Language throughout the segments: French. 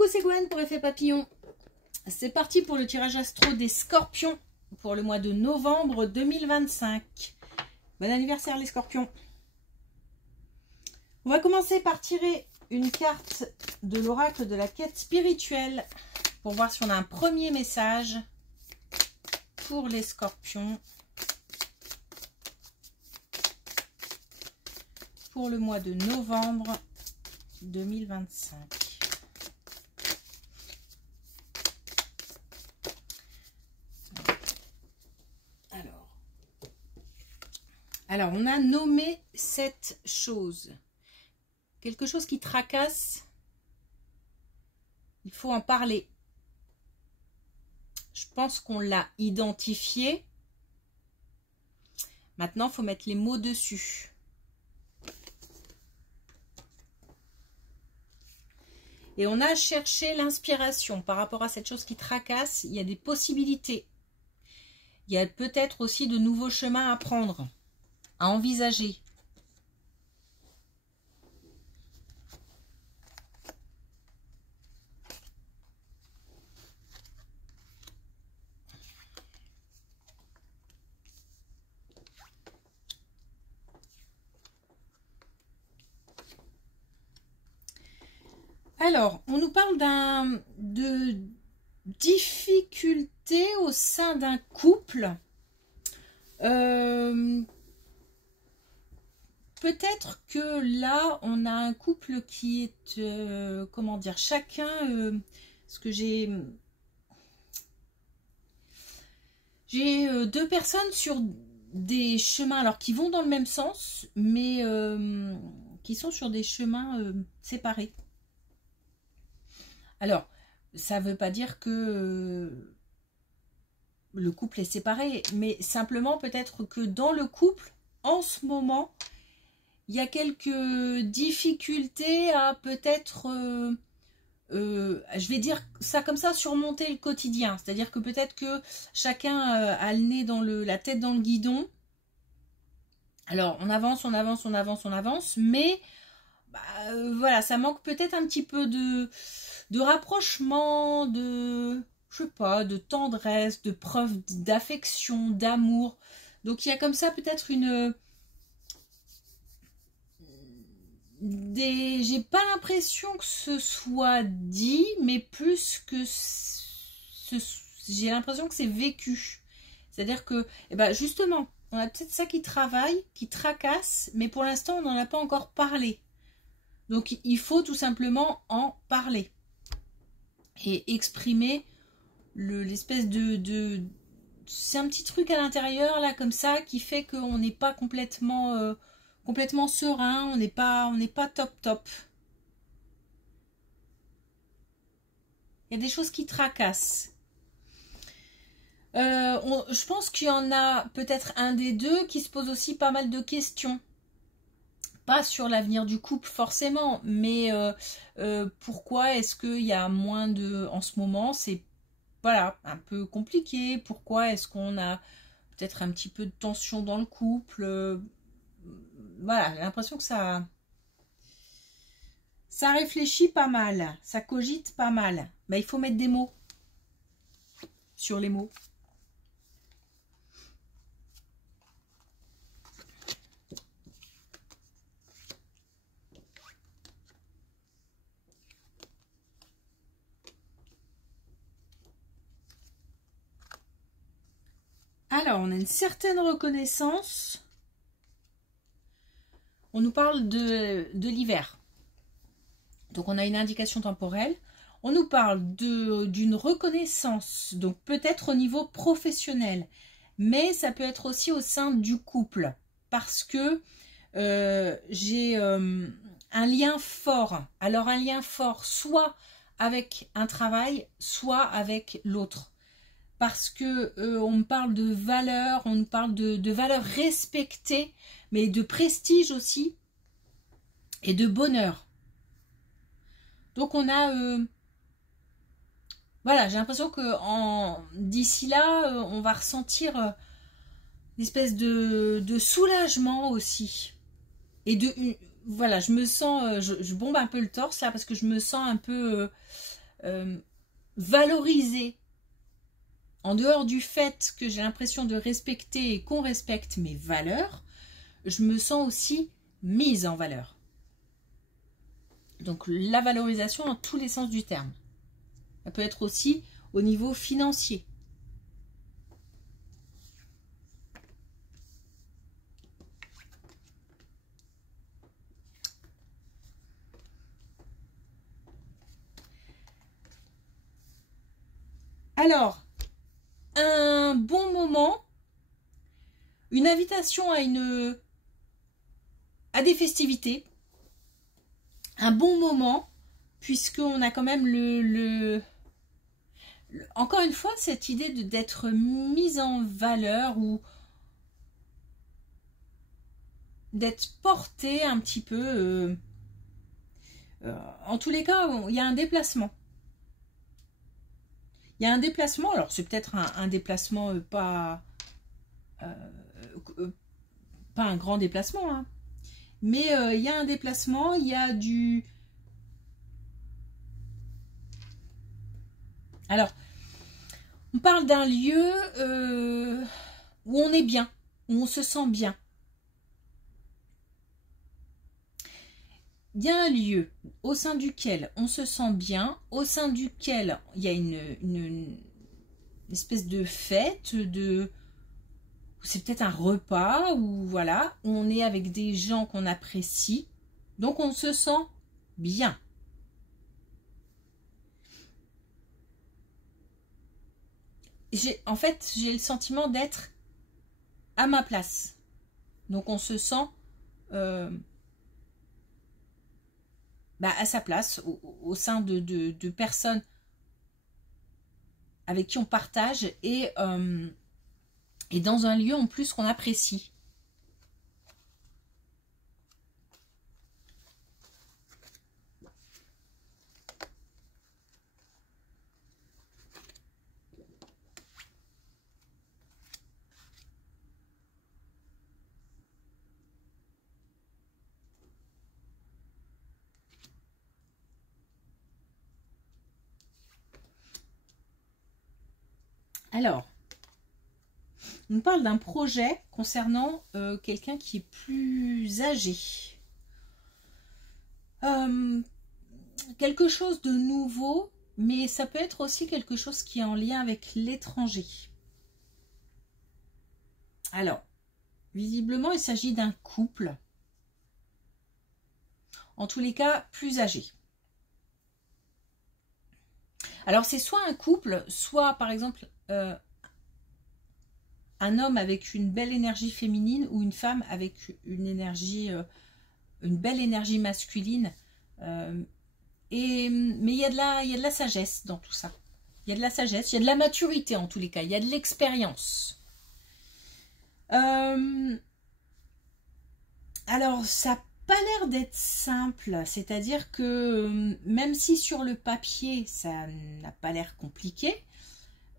Coucou, c'est Gwen pour Effet Papillon. C'est parti pour le tirage astro des Scorpions pour le mois de novembre 2025. Bon anniversaire les Scorpions. On va commencer par tirer une carte de l'oracle de la quête spirituelle pour voir si on a un premier message pour les Scorpions pour le mois de novembre 2025. Alors, on a nommé cette chose. Quelque chose qui tracasse. Il faut en parler. Je pense qu'on l'a identifié. Maintenant, il faut mettre les mots dessus. Et on a cherché l'inspiration par rapport à cette chose qui tracasse. Il y a des possibilités. Il y a peut-être aussi de nouveaux chemins à prendre, à envisager. Alors, on nous parle de difficultés au sein d'un couple. Peut-être que là, on a un couple qui est, comment dire, chacun, ce que j'ai deux personnes sur des chemins, alors qui vont dans le même sens, mais qui sont sur des chemins séparés. Alors, ça ne veut pas dire que le couple est séparé, mais simplement peut-être que dans le couple, en ce moment, il y a quelques difficultés à peut-être, je vais dire ça comme ça, surmonter le quotidien. C'est-à-dire que peut-être que chacun a le nez dans la tête dans le guidon. Alors, on avance, on avance, on avance, on avance, mais voilà, ça manque peut-être un petit peu de rapprochement, de, je sais pas, de tendresse, de preuve d'affection, d'amour. Donc, il y a comme ça peut-être j'ai pas l'impression que ce soit dit, mais plus que j'ai l'impression que c'est vécu. C'est-à-dire que, eh ben justement, on a peut-être ça qui travaille, qui tracasse, mais pour l'instant, on n'en a pas encore parlé. Donc, il faut tout simplement en parler et exprimer l'espèce de c'est un petit truc à l'intérieur, là, comme ça, qui fait qu'on n'est pas complètement serein, on n'est pas top. Il y a des choses qui tracassent. Je pense qu'il y en a peut-être un des deux qui se pose aussi pas mal de questions. Pas sur l'avenir du couple forcément, mais pourquoi est-ce qu'il y a moins de... En ce moment, c'est voilà, un peu compliqué. Pourquoi est-ce qu'on a peut-être un petit peu de tension dans le couple? Voilà, j'ai l'impression que ça réfléchit pas mal, ça cogite pas mal. Ben, il faut mettre des mots sur les mots. Alors, on a une certaine reconnaissance. On nous parle de l'hiver. Donc, on a une indication temporelle. On nous parle d'une reconnaissance, donc peut-être au niveau professionnel, mais ça peut être aussi au sein du couple, parce que j'ai un lien fort. Alors, un lien fort, soit avec un travail, soit avec l'autre. Parce que on me parle de valeurs, on me parle de valeurs respectées, mais de prestige aussi, et de bonheur. Donc on a, voilà, j'ai l'impression que d'ici là, on va ressentir une espèce de soulagement aussi. Et voilà, je me sens, je bombe un peu le torse là, parce que je me sens un peu valorisée, en dehors du fait que j'ai l'impression de respecter et qu'on respecte mes valeurs, je me sens aussi mise en valeur. Donc la valorisation dans tous les sens du terme. Ça peut être aussi au niveau financier. Alors, un bon moment, une invitation à des festivités, un bon moment, puisqu'on a quand même encore une fois, cette idée d'être mise en valeur ou d'être porté un petit peu. En tous les cas, il y a un déplacement. Il y a un déplacement, alors c'est peut-être un déplacement pas un grand déplacement, hein, mais il y a un déplacement, il y a du... Alors, on parle d'un lieu où on est bien, où on se sent bien. Il y a un lieu au sein duquel on se sent bien, au sein duquel il y a une espèce de fête, c'est peut-être un repas, ou voilà, on est avec des gens qu'on apprécie, donc on se sent bien. En fait, j'ai le sentiment d'être à ma place. Donc on se sent à sa place, au sein de personnes avec qui on partage et dans un lieu en plus qu'on apprécie. Alors, on parle d'un projet concernant quelqu'un qui est plus âgé. Quelque chose de nouveau, mais ça peut être aussi quelque chose qui est en lien avec l'étranger. Alors, visiblement, il s'agit d'un couple. En tous les cas, plus âgé. Alors, c'est soit un couple, soit, par exemple, un homme avec une belle énergie féminine ou une femme avec une belle énergie masculine. Mais il y a de la sagesse dans tout ça. Il y a de la sagesse, il y a de la maturité en tous les cas, il y a de l'expérience. Alors, ça n'a pas l'air d'être simple, c'est-à-dire que même si sur le papier, ça n'a pas l'air compliqué,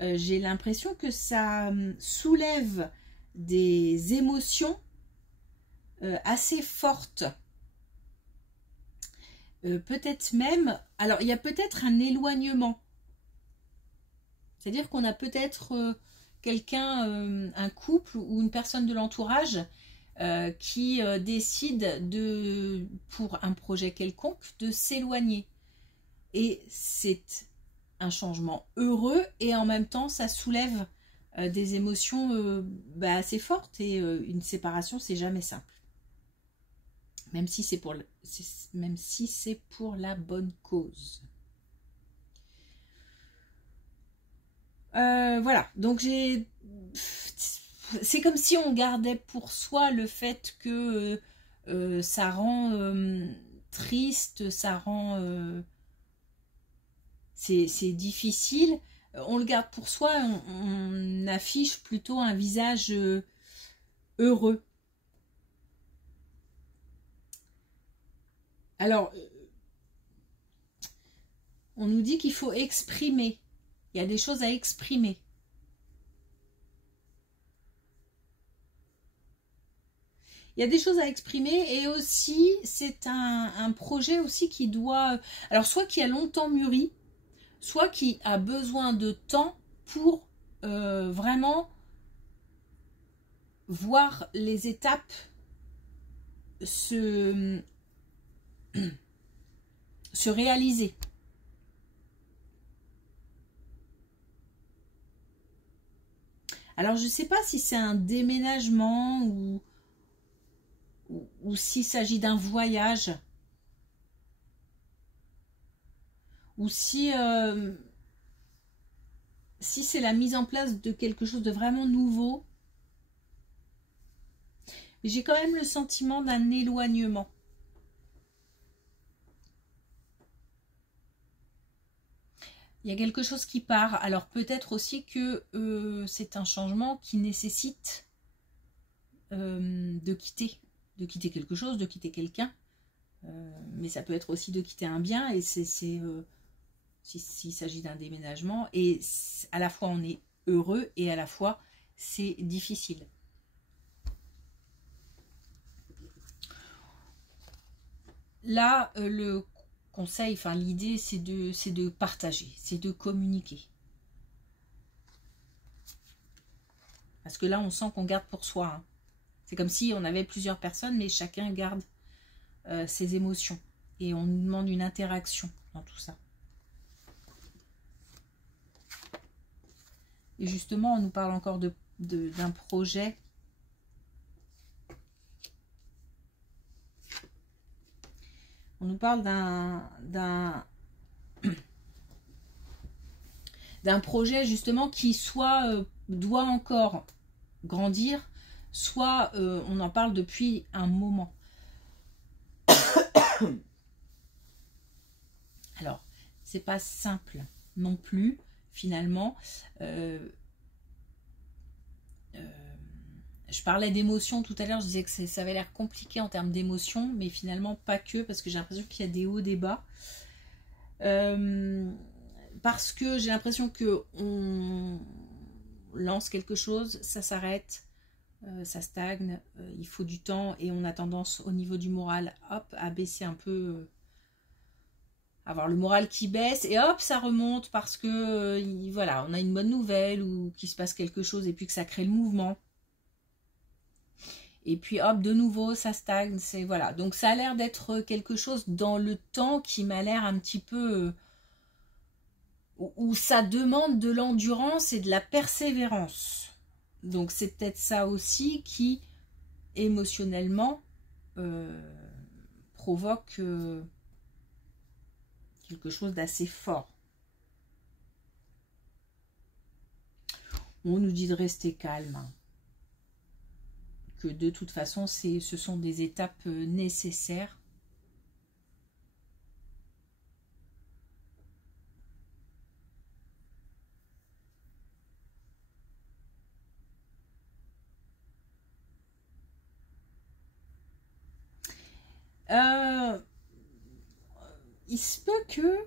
j'ai l'impression que ça soulève des émotions assez fortes. Peut-être même, alors il y a peut-être un éloignement. C'est-à-dire qu'on a peut-être quelqu'un, un couple ou une personne de l'entourage qui décide pour un projet quelconque, de s'éloigner. Et c'est un changement heureux et en même temps ça soulève des émotions assez fortes et une séparation c'est jamais simple, même si c'est pour la bonne cause. Voilà, donc c'est comme si on gardait pour soi le fait que ça rend triste, ça rend c'est difficile, on le garde pour soi, on affiche plutôt un visage heureux. Alors, on nous dit qu'il faut exprimer, il y a des choses à exprimer. Il y a des choses à exprimer et aussi c'est un projet aussi qui doit, alors soit qui a longtemps mûri, soit qui a besoin de temps pour vraiment voir les étapes se réaliser. Alors, je ne sais pas si c'est un déménagement ou s'il s'agit d'un voyage. Ou si c'est la mise en place de quelque chose de vraiment nouveau. Mais j'ai quand même le sentiment d'un éloignement. Il y a quelque chose qui part. Alors peut-être aussi que c'est un changement qui nécessite de quitter quelque chose, de quitter quelqu'un. Mais ça peut être aussi de quitter un bien, et s'il s'agit d'un déménagement, et à la fois on est heureux et à la fois c'est difficile. Là, le conseil, enfin l'idée, c'est de partager, c'est de communiquer. Parce que là, on sent qu'on garde pour soi. Hein. C'est comme si on avait plusieurs personnes, mais chacun garde ses émotions. Et on nous demande une interaction dans tout ça. Et justement, on nous parle encore d'un projet. On nous parle d'un projet justement qui soit doit encore grandir, soit on en parle depuis un moment. Alors, c'est pas simple non plus, finalement. Je parlais d'émotions tout à l'heure, je disais que ça avait l'air compliqué en termes d'émotions, mais finalement pas que, parce que j'ai l'impression qu'il y a des hauts, des bas. Parce que j'ai l'impression que on lance quelque chose, ça s'arrête, ça stagne, il faut du temps, et on a tendance au niveau du moral, hop, à baisser un peu, avoir le moral qui baisse, et hop, ça remonte parce que voilà, on a une bonne nouvelle ou qu'il se passe quelque chose et puis que ça crée le mouvement. Et puis hop, de nouveau, ça stagne. C'est voilà. Donc ça a l'air d'être quelque chose dans le temps qui m'a l'air un petit peu où ça demande de l'endurance et de la persévérance. Donc c'est peut-être ça aussi qui émotionnellement provoque quelque chose d'assez fort. On nous dit de rester calme. Que de toute façon, ce sont des étapes nécessaires. Il se peut que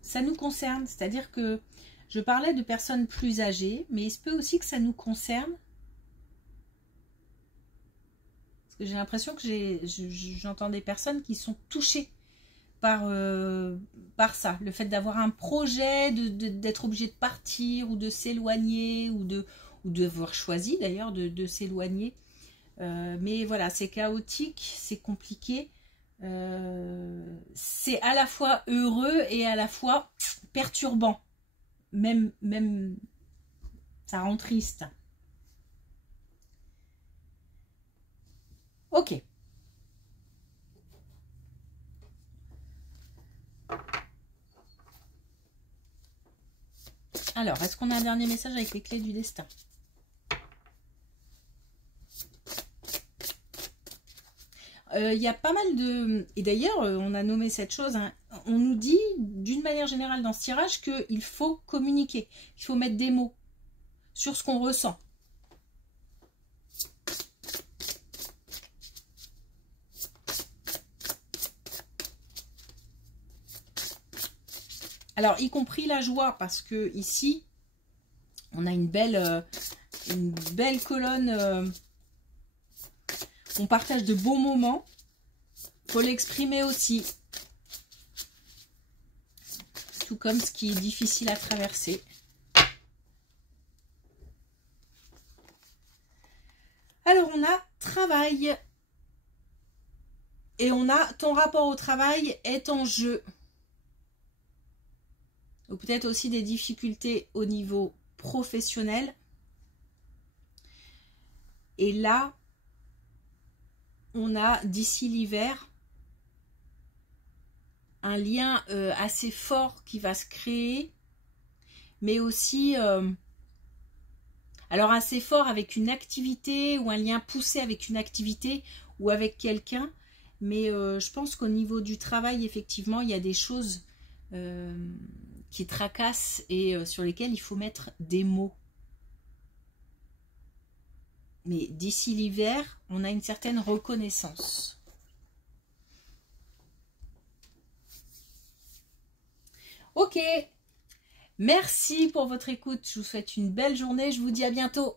ça nous concerne, c'est-à-dire que je parlais de personnes plus âgées, mais il se peut aussi que ça nous concerne. Parce que j'ai l'impression que j'entends des personnes qui sont touchées par ça. Le fait d'avoir un projet, d'être obligé de partir ou de s'éloigner ou d'avoir choisi d'ailleurs de s'éloigner. Mais voilà, c'est chaotique, c'est compliqué. C'est à la fois heureux et à la fois perturbant. Même ça rend triste. Ok. Alors, est-ce qu'on a un dernier message avec les clés du destin? Il y a pas mal de... Et d'ailleurs, on a nommé cette chose, hein, on nous dit, d'une manière générale dans ce tirage, qu'il faut communiquer, il faut mettre des mots sur ce qu'on ressent. Alors, y compris la joie, parce que ici, on a une belle colonne. On partage de beaux moments. Il faut l'exprimer aussi. tout comme ce qui est difficile à traverser. Alors, on a travail. Et on a ton rapport au travail est en jeu. Ou peut-être aussi des difficultés au niveau professionnel. Et là, on a d'ici l'hiver un lien assez fort qui va se créer, mais aussi alors assez fort avec une activité ou un lien poussé avec une activité ou avec quelqu'un, mais je pense qu'au niveau du travail, effectivement, il y a des choses qui tracassent et sur lesquelles il faut mettre des mots. Mais d'ici l'hiver, on a une certaine reconnaissance. Ok, merci pour votre écoute. Je vous souhaite une belle journée. Je vous dis à bientôt.